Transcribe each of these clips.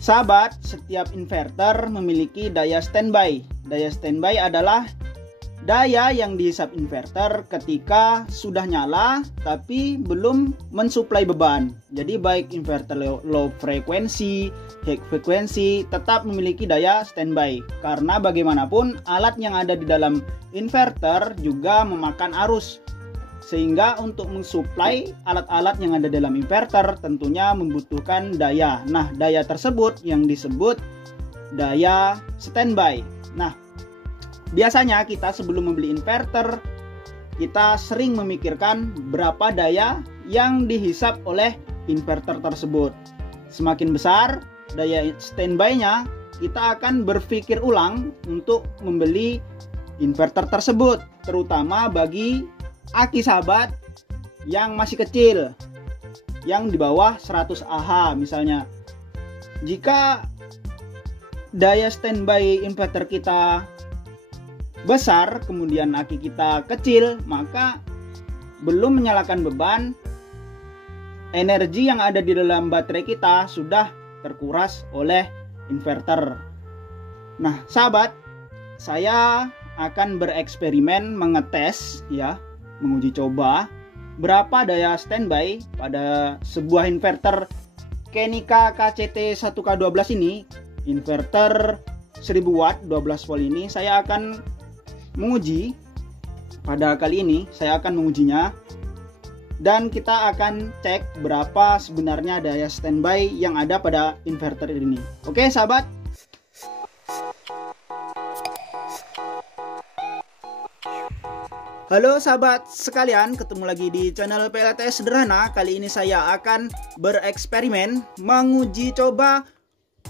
Sahabat, setiap inverter memiliki daya standby. Daya standby adalah daya yang dihisap inverter ketika sudah nyala tapi belum mensuplai beban. Jadi baik inverter low frekuensi, high frekuensi tetap memiliki daya standby. Karena bagaimanapun alat yang ada di dalam inverter juga memakan arus. Sehingga untuk mensuplai alat-alat yang ada dalam inverter tentunya membutuhkan daya. Nah, daya tersebut yang disebut daya standby. Nah, biasanya kita sebelum membeli inverter, kita sering memikirkan berapa daya yang dihisap oleh inverter tersebut. Semakin besar daya standby-nya, kita akan berpikir ulang untuk membeli inverter tersebut, terutama bagi aki sahabat yang masih kecil, yang di bawah 100 Ah misalnya. Jika daya standby inverter kita besar, kemudian aki kita kecil, maka belum menyalakan beban, energi yang ada di dalam baterai kita sudah terkuras oleh inverter. Nah, sahabat, saya akan bereksperimen mengetes menguji coba berapa daya standby pada sebuah inverter Kenica KCT 1K12 ini, inverter 1000 watt 12 volt ini. Saya akan menguji, pada kali ini saya akan mengujinya, dan kita akan cek berapa sebenarnya daya standby yang ada pada inverter ini. Oke sahabat. Halo sahabat sekalian, ketemu lagi di channel PLTS Sederhana. Kali ini saya akan bereksperimen menguji coba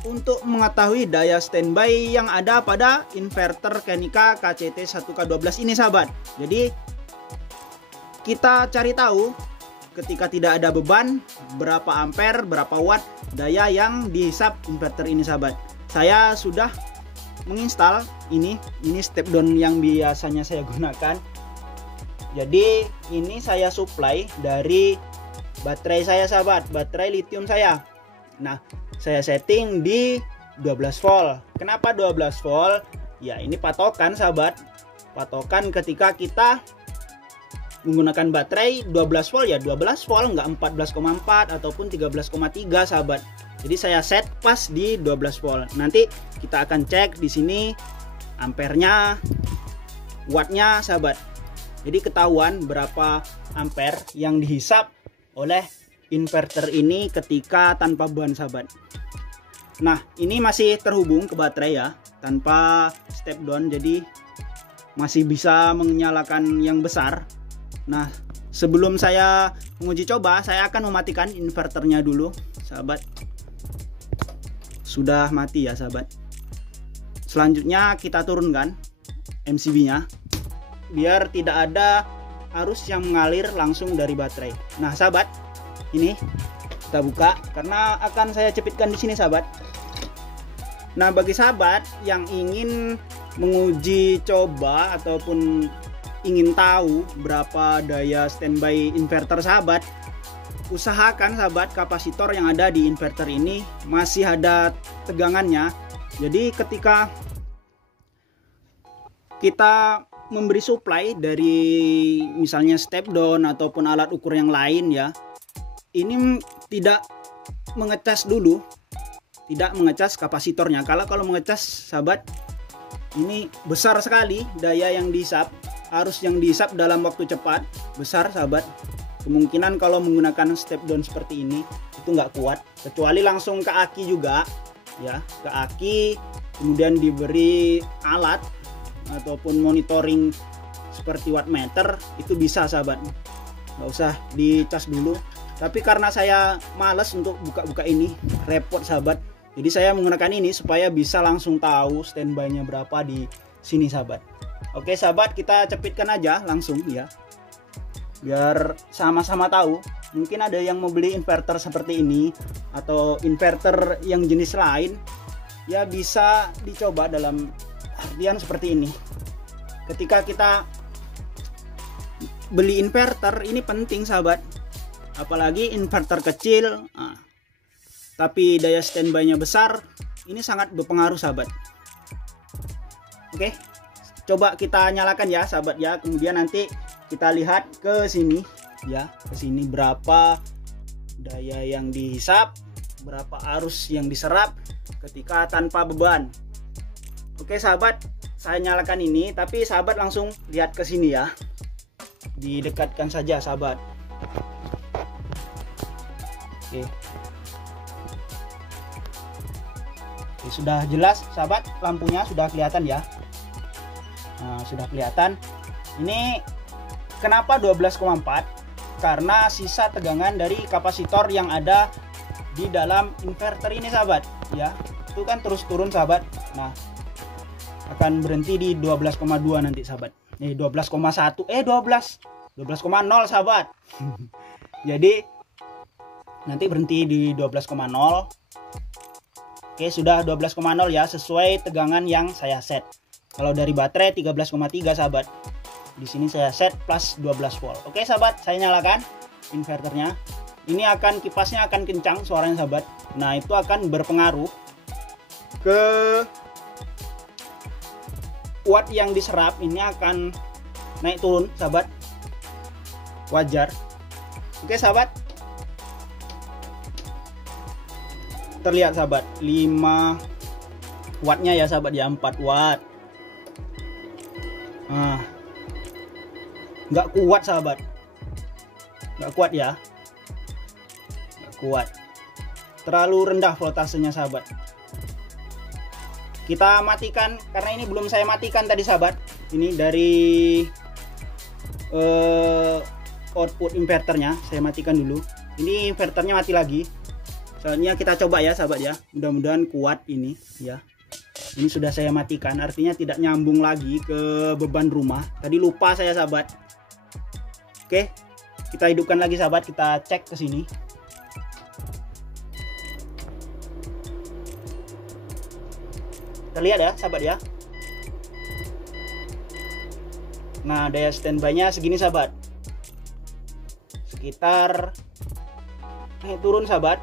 untuk mengetahui daya standby yang ada pada inverter Kenica KCT 1K12 ini sahabat. Jadi kita cari tahu ketika tidak ada beban berapa ampere, berapa watt daya yang dihisap inverter ini sahabat. Saya sudah menginstal ini step down yang biasanya saya gunakan. Jadi ini saya supply dari baterai saya sahabat, baterai lithium saya. Nah, saya setting di 12 volt. Kenapa 12 volt? Ya, ini patokan sahabat. Patokan ketika kita menggunakan baterai 12 volt ya 12 volt, enggak 14,4 ataupun 13,3 sahabat. Jadi saya set pas di 12 volt. Nanti kita akan cek di sini ampernya, wattnya sahabat. Jadi ketahuan berapa ampere yang dihisap oleh inverter ini ketika tanpa beban sahabat. Nah, ini masih terhubung ke baterai ya, tanpa step down, jadi masih bisa menyalakan yang besar. Nah, sebelum saya menguji coba, saya akan mematikan inverternya dulu sahabat. Sudah mati ya sahabat. Selanjutnya kita turunkan MCB nya biar tidak ada arus yang mengalir langsung dari baterai. Nah sahabat, ini kita buka karena akan saya cepitkan di sini sahabat. Nah, bagi sahabat yang ingin menguji coba ataupun ingin tahu berapa daya standby inverter sahabat, usahakan sahabat kapasitor yang ada di inverter ini masih ada tegangannya. Jadi ketika kita memberi supply dari misalnya step down ataupun alat ukur yang lain ya, ini tidak mengecas dulu, tidak mengecas kapasitornya. Kalau mengecas sahabat, ini besar sekali daya yang dihisap, arus yang dihisap dalam waktu cepat besar sahabat. Kemungkinan kalau menggunakan step down seperti ini itu nggak kuat, kecuali langsung ke aki juga ya, ke aki kemudian diberi alat ataupun monitoring seperti wattmeter, itu bisa sahabat, nggak usah dicas dulu. Tapi karena saya males untuk buka-buka ini, repot sahabat, jadi saya menggunakan ini supaya bisa langsung tahu standby-nya berapa di sini sahabat. Oke sahabat, kita cepitkan aja langsung ya, biar sama-sama tahu. Mungkin ada yang mau beli inverter seperti ini atau inverter yang jenis lain, ya bisa dicoba dalam artian seperti ini. Ketika kita beli inverter ini penting sahabat, apalagi inverter kecil. Nah, tapi daya standby-nya besar, ini sangat berpengaruh sahabat. Oke, coba kita nyalakan ya sahabat ya. Kemudian nanti kita lihat ke sini ya, ke sini berapa daya yang dihisap, berapa arus yang diserap ketika tanpa beban. Oke sahabat, saya nyalakan ini, tapi sahabat langsung lihat ke sini ya. Didekatkan saja sahabat. Oke. Oke, sudah jelas sahabat, lampunya sudah kelihatan ya. Nah, sudah kelihatan. Ini kenapa 12,4? Karena sisa tegangan dari kapasitor yang ada di dalam inverter ini sahabat ya. Itu kan terus turun sahabat. Nah, akan berhenti di 12,2 nanti sahabat. 12,1 12,0 sahabat. Jadi nanti berhenti di 12,0. Oke, sudah 12,0 ya, sesuai tegangan yang saya set. Kalau dari baterai 13,3 sahabat. Di sini saya set plus 12 volt. Oke sahabat, saya nyalakan inverternya. Ini akan kipasnya akan kencang suaranya sahabat. Nah, itu akan berpengaruh ke watt yang diserap. Ini akan naik turun sahabat. Wajar. Oke sahabat. Terlihat sahabat, 5 wattnya ya sahabat ya, 4 watt. Nah, nggak kuat sahabat, nggak kuat ya, nggak kuat, terlalu rendah voltasenya sahabat. Kita matikan, karena ini belum saya matikan tadi sahabat. Ini dari output inverternya saya matikan dulu. Ini inverternya mati lagi, soalnya kita coba ya sahabat ya, mudah-mudahan kuat ini ya. Ini sudah saya matikan, artinya tidak nyambung lagi ke beban rumah. Tadi lupa saya sahabat. Oke, kita hidupkan lagi sahabat, kita cek ke sini. Terlihat ya sahabat ya. Nah, daya standby-nya segini sahabat. Sekitar naik turun sahabat.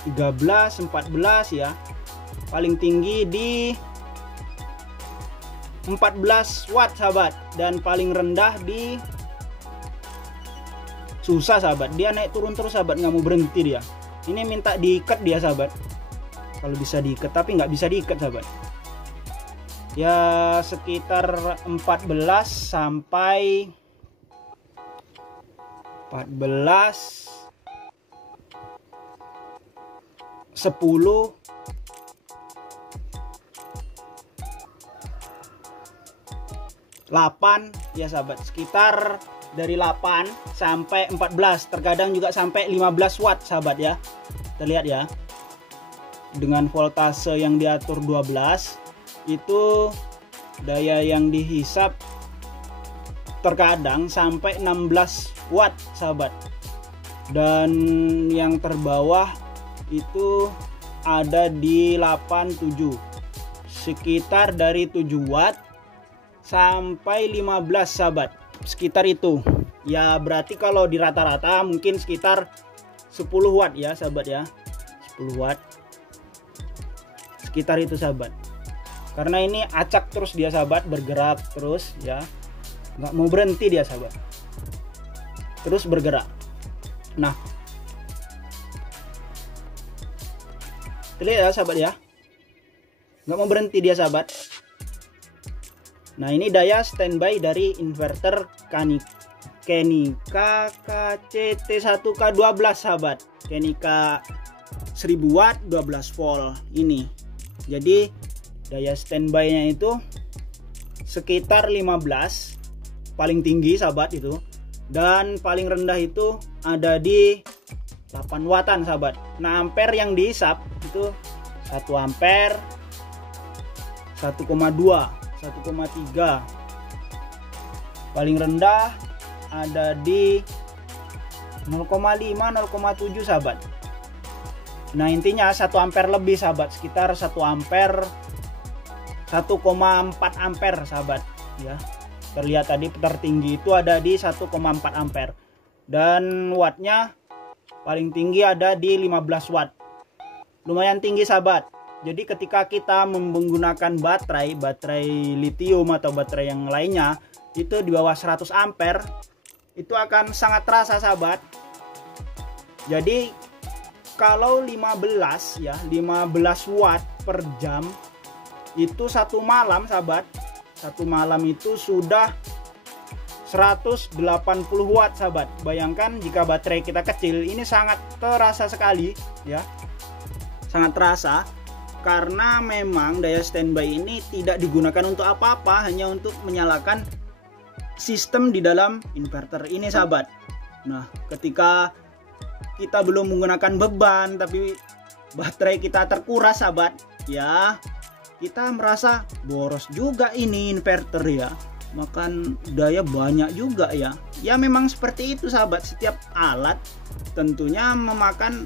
13, 14 ya. Paling tinggi di 14 watt sahabat, dan paling rendah di, susah sahabat, dia naik turun terus sahabat, nggak mau berhenti dia. Ini minta diikat dia sahabat, kalau bisa diikat, tapi nggak bisa diikat sahabat. Ya sekitar 14 sampai 14 10 8 ya sahabat, sekitar dari 8 sampai 14, terkadang juga sampai 15 watt sahabat ya. Terlihat ya, dengan voltase yang diatur 12, itu daya yang dihisap terkadang sampai 16 watt sahabat. Dan yang terbawah itu ada di 87, sekitar dari 7 watt sampai 15 sahabat, sekitar itu ya. Berarti kalau di rata-rata mungkin sekitar 10 watt ya sahabat ya, 10 watt sekitar itu sahabat. Karena ini acak terus dia sahabat, bergerak terus ya, nggak mau berhenti dia sahabat, terus bergerak. Nah, terlihat ya sahabat ya, nggak mau berhenti dia sahabat. Nah, ini daya standby dari inverter Kenika KCT1K12 sahabat. Kenika 1000 watt 12 volt ini. Jadi daya standby-nya itu sekitar 15, paling tinggi sahabat itu, dan paling rendah itu ada di 8 wattan sahabat. Nah, ampere yang dihisap itu 1 ampere, 1,2, 1,3. Paling rendah ada di 0,5, 0,7 sahabat. Nah, intinya 1 ampere lebih sahabat, sekitar 1 ampere, 1,4 ampere sahabat ya. Terlihat tadi tertinggi itu ada di 1,4 ampere, dan wattnya paling tinggi ada di 15 watt. Lumayan tinggi sahabat. Jadi ketika kita menggunakan baterai lithium atau baterai yang lainnya itu di bawah 100 ampere, itu akan sangat terasa sahabat. Jadi kalau 15 watt per jam itu satu malam sahabat, satu malam itu sudah 180 watt sahabat. Bayangkan jika baterai kita kecil, ini sangat terasa sekali ya, sangat terasa, karena memang daya standby ini tidak digunakan untuk apa-apa, hanya untuk menyalakan sistem di dalam inverter ini sahabat. Nah, ketika kita belum menggunakan beban tapi baterai kita terkuras sahabat ya, kita merasa boros juga ini inverter ya, makan daya banyak juga ya. Ya memang seperti itu sahabat, setiap alat tentunya memakan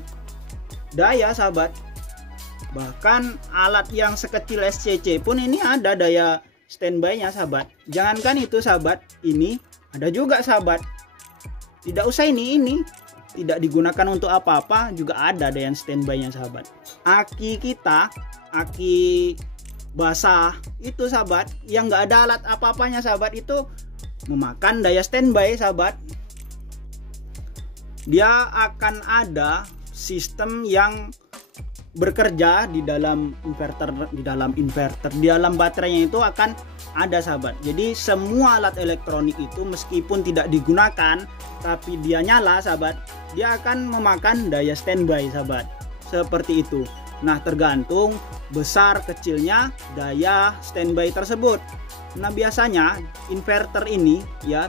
daya sahabat. Bahkan alat yang sekecil SCC pun ini ada daya standby-nya sahabat. Jangankan itu sahabat, ini ada juga sahabat. Tidak usah ini tidak digunakan untuk apa-apa juga ada daya standby-nya sahabat. Aki kita, aki basah itu sahabat, yang nggak ada alat apa-apanya sahabat, itu memakan daya standby sahabat. Dia akan ada sistem yang bekerja di dalam inverter, di dalam baterainya itu akan ada sahabat. Jadi semua alat elektronik itu meskipun tidak digunakan tapi dia nyala sahabat, dia akan memakan daya standby sahabat. Seperti itu. Nah, tergantung besar kecilnya daya standby tersebut. Nah, biasanya inverter ini ya,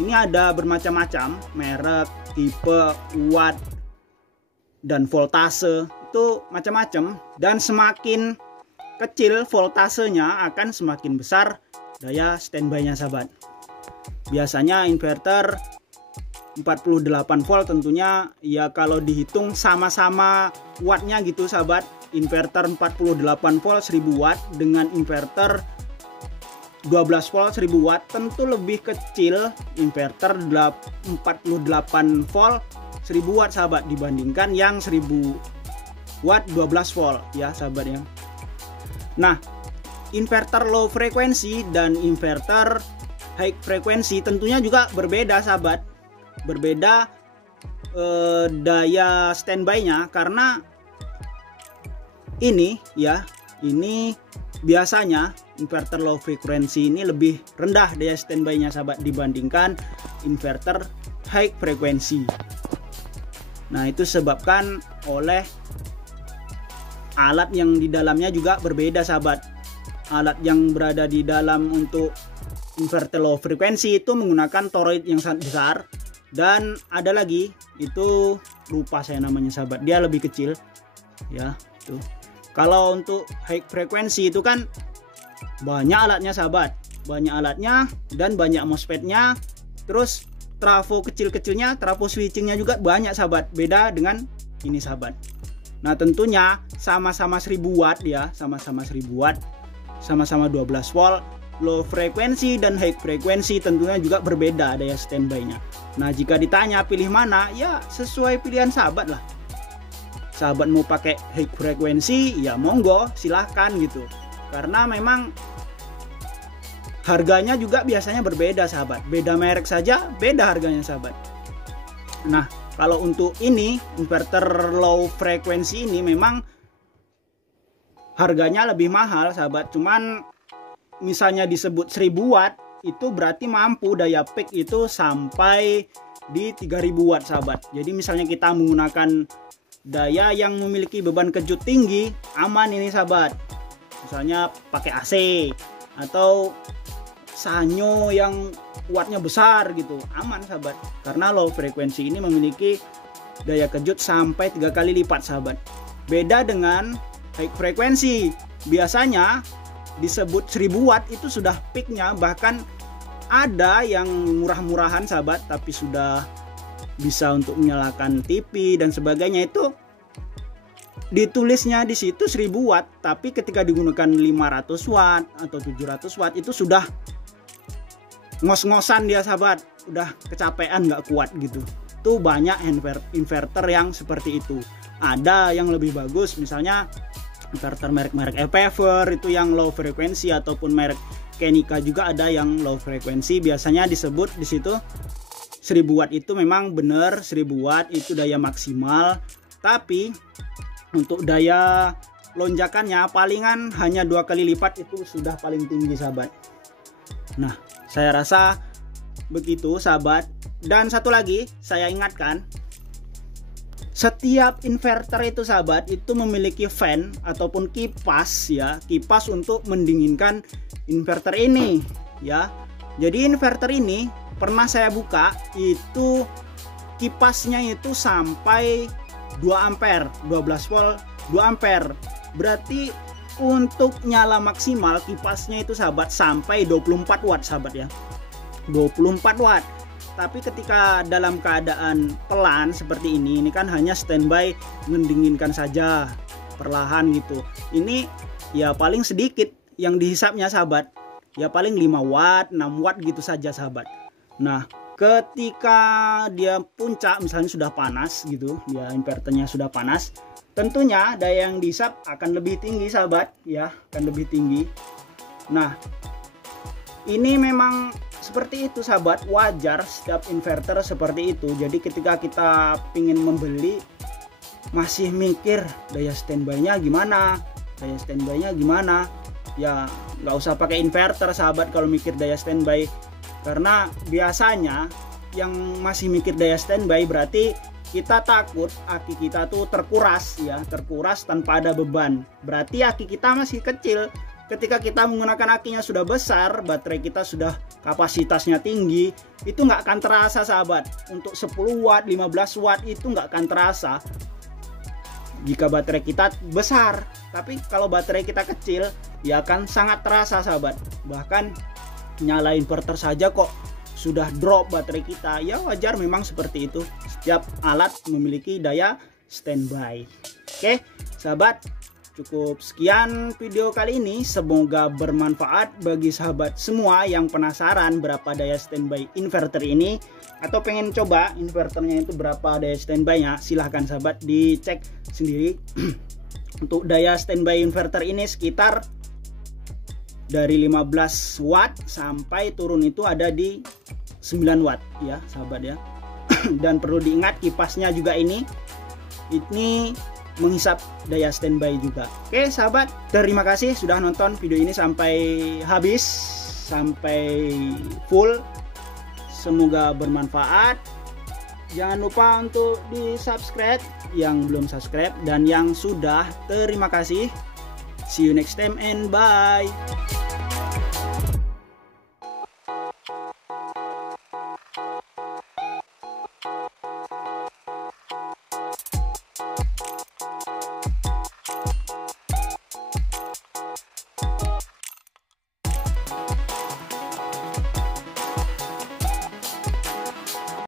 ini ada bermacam-macam merek, tipe, watt, dan voltase, itu macam-macam. Dan semakin kecil voltasenya akan semakin besar daya standby-nya sahabat. Biasanya inverter 48 volt tentunya ya, kalau dihitung sama-sama wattnya gitu sahabat. Inverter 48 volt 1000 watt dengan inverter 12 volt 1000 watt tentu lebih kecil inverter 48 volt 1000 watt sahabat dibandingkan yang 1000 watt 12 volt ya sahabat ya. Nah, inverter low frekuensi dan inverter high frekuensi tentunya juga berbeda sahabat. Berbeda daya standby-nya, karena ini ya, ini biasanya inverter low frekuensi ini lebih rendah daya standby-nya sahabat dibandingkan inverter high frekuensi. Nah, itu sebabkan oleh alat yang di dalamnya juga berbeda sahabat. Alat yang berada di dalam untuk inverter low frekuensi itu menggunakan toroid yang sangat besar, dan ada lagi itu lupa saya namanya sahabat, dia lebih kecil ya tuh. Kalau untuk high frekuensi itu kan banyak alatnya sahabat, banyak alatnya dan banyak MOSFET-nya, terus trafo kecil-kecilnya, trafo switchingnya juga banyak sahabat, beda dengan ini sahabat. Nah, tentunya sama-sama 1000 watt ya, sama-sama 1000 watt, sama-sama 12 volt. Low frekuensi dan high frekuensi tentunya juga berbeda daya standby-nya. Nah, jika ditanya pilih mana, ya sesuai pilihan sahabat lah. Sahabat mau pakai high frekuensi, ya monggo silahkan gitu. Karena memang harganya juga biasanya berbeda sahabat. Beda merek saja beda harganya sahabat. Nah, kalau untuk ini inverter low frekuensi ini memang harganya lebih mahal sahabat. Cuman misalnya disebut 1000 watt itu berarti mampu daya peak itu sampai di 3000 watt sahabat. Jadi misalnya kita menggunakan daya yang memiliki beban kejut tinggi, aman ini sahabat. Misalnya pakai AC atau sanyo yang wattnya besar gitu, aman sahabat. Karena low frekuensi ini memiliki daya kejut sampai 3 kali lipat sahabat. Beda dengan high frekuensi, biasanya disebut 1000 watt itu sudah peaknya, bahkan ada yang murah-murahan sahabat tapi sudah bisa untuk menyalakan TV dan sebagainya, itu ditulisnya di situ 1000 watt, tapi ketika digunakan 500 watt atau 700 watt itu sudah ngos-ngosan dia sahabat, udah kecapean nggak kuat gitu. itu banyak inverter yang seperti itu. Ada yang lebih bagus, misalnya inverter merek-merek Epever itu yang low frekuensi, ataupun merek Kenica juga ada yang low frekuensi. Biasanya disebut di situ 1000 watt itu memang benar 1000 watt itu daya maksimal, tapi untuk daya lonjakannya palingan hanya 2 kali lipat, itu sudah paling tinggi sahabat. Nah, saya rasa begitu sahabat. Dan satu lagi saya ingatkan, setiap inverter itu sahabat itu memiliki fan ataupun kipas ya, kipas untuk mendinginkan inverter ini ya. Jadi inverter ini pernah saya buka itu kipasnya itu sampai 2 ampere, 12 volt 2 ampere. Berarti untuk nyala maksimal kipasnya itu sahabat sampai 24 watt sahabat ya. 24 watt. Tapi ketika dalam keadaan pelan seperti ini kan hanya standby mendinginkan saja perlahan gitu. Ini ya paling sedikit yang dihisapnya sahabat, ya paling 5 watt 6 watt gitu saja sahabat. Nah, ketika dia puncak misalnya sudah panas gitu ya, inverternya sudah panas, tentunya daya yang dihisap akan lebih tinggi sahabat ya, akan lebih tinggi. Nah, ini memang seperti itu sahabat, wajar setiap inverter seperti itu. Jadi ketika kita ingin membeli masih mikir daya standby-nya gimana, ya nggak usah pakai inverter sahabat kalau mikir daya standby, karena biasanya yang masih mikir daya standby berarti kita takut aki kita tuh terkuras ya, terkuras tanpa ada beban. Berarti aki kita masih kecil. Ketika kita menggunakan akinya sudah besar, baterai kita sudah kapasitasnya tinggi, itu nggak akan terasa sahabat. Untuk 10 watt 15 watt itu nggak akan terasa jika baterai kita besar. Tapi kalau baterai kita kecil ya akan sangat terasa sahabat. Bahkan nyala inverter saja kok sudah drop baterai kita. Ya wajar memang seperti itu, setiap alat memiliki daya standby. Oke sahabat, cukup sekian video kali ini, semoga bermanfaat bagi sahabat semua yang penasaran berapa daya standby inverter ini, atau pengen coba inverternya itu berapa daya standby-nya. Silahkan sahabat dicek sendiri. Untuk daya standby inverter ini sekitar dari 15 watt sampai turun itu ada di 9 watt ya sahabat ya. Dan perlu diingat kipasnya juga ini menghisap daya standby juga. Oke sahabat, terima kasih sudah nonton video ini sampai habis, sampai full. Semoga bermanfaat. Jangan lupa untuk di subscribe yang belum subscribe, dan yang sudah terima kasih. See you next time and bye.